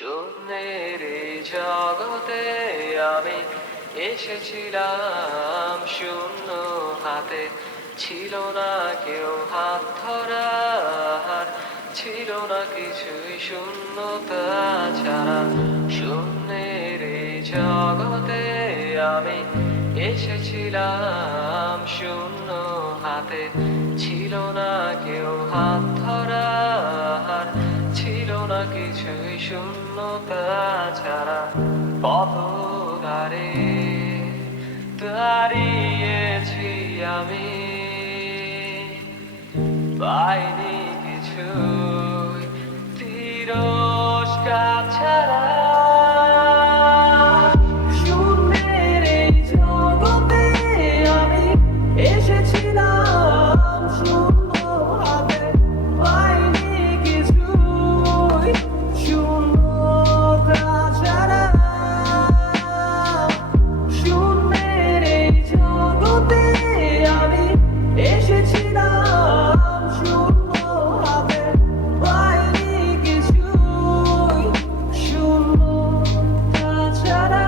শূন্যের এই জগতে আমি এসেছিলাম শূন্য হাতে। ছিল না কেউ হাত ধরার, ছিল না কিছুই শূন্যতা ছাড়া। শূন্যের এই জগতে আমি এসেছিলাম শূন্য হাতে। ছিল না কেউ হাত ধরার, ছিল না কিছুই শূন্যতা ছাড়া। পথ ধারে দাঁড়িয়েছি আমি, পাইনি কিছুই তিরস্কার ছাড়া। শূন্যের এই জগতে আমি এসেছিলাম শূন্য হাতে, পাইনি কিছুই শূন্যতা ছাড়া। শূন্যের এই জগতে আমি এসেছিলাম শূন্য হাতে, পাইনি কিছুই শূন্যতা ছাড়া।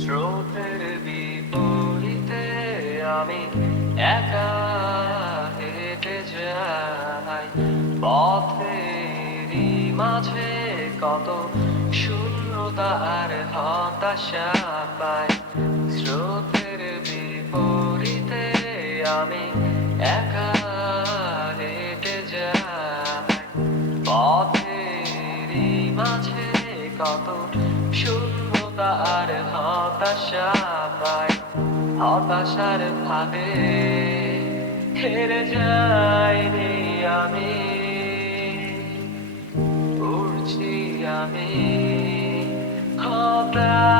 স্রোতের বিপরীতে আমি একা হেঁটে যাই, পথেরই মাঝে কত শূন্যতা আর হতাশা পাই। স্রোতের বিপরীতে আমি একা হেঁটে যাই, পথেরই মাঝে কত শূন্যতা আর হতাশা পাই। হতাশার ফাঁদে হেরে যাইনি আমি, উড়ছি আমি হতাশ।